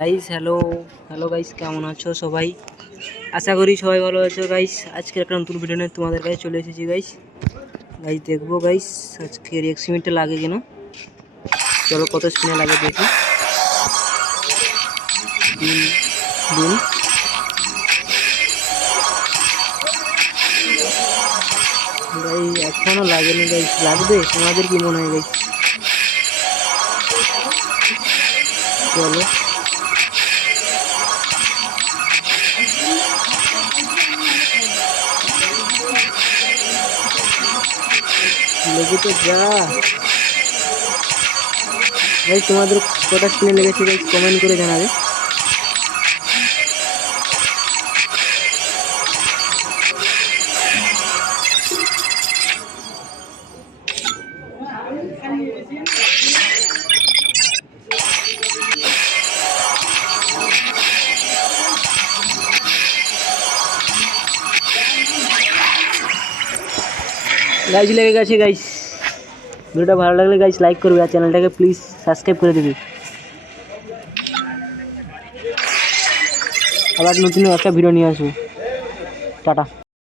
Guys hello hello guys কেমন আছো সবাই? আশা করি সবাই ভালো আছো গাইস আজকে একটা নতুন ভিডিও নিয়ে তোমাদের কাছে চলে এসেছি গাইস গাইস দেখব গাইস আজকের এক মিনিটে লাগে কিনা? চলো, কত স্পিনে লাগে দেখি। দিন গাই এখনও লাগেনি গাইস লাগবে? তোমাদের কি মনে হয় গাইস চলো। লেগে তো যা। ভাই তোমাদের কটা স্ক্রিনে লেগেছে ভাই কমেন্ট করে জানাবে। গাইজ লেগে গেছে গাইজ ভিডিওটা ভালো লাগলে গাইজ লাইক করবে আর চ্যানেলটাকে প্লিজ সাবস্ক্রাইব করে দেবে। আবার নতুন একটা ভিডিও নিয়ে আসব। টাটা।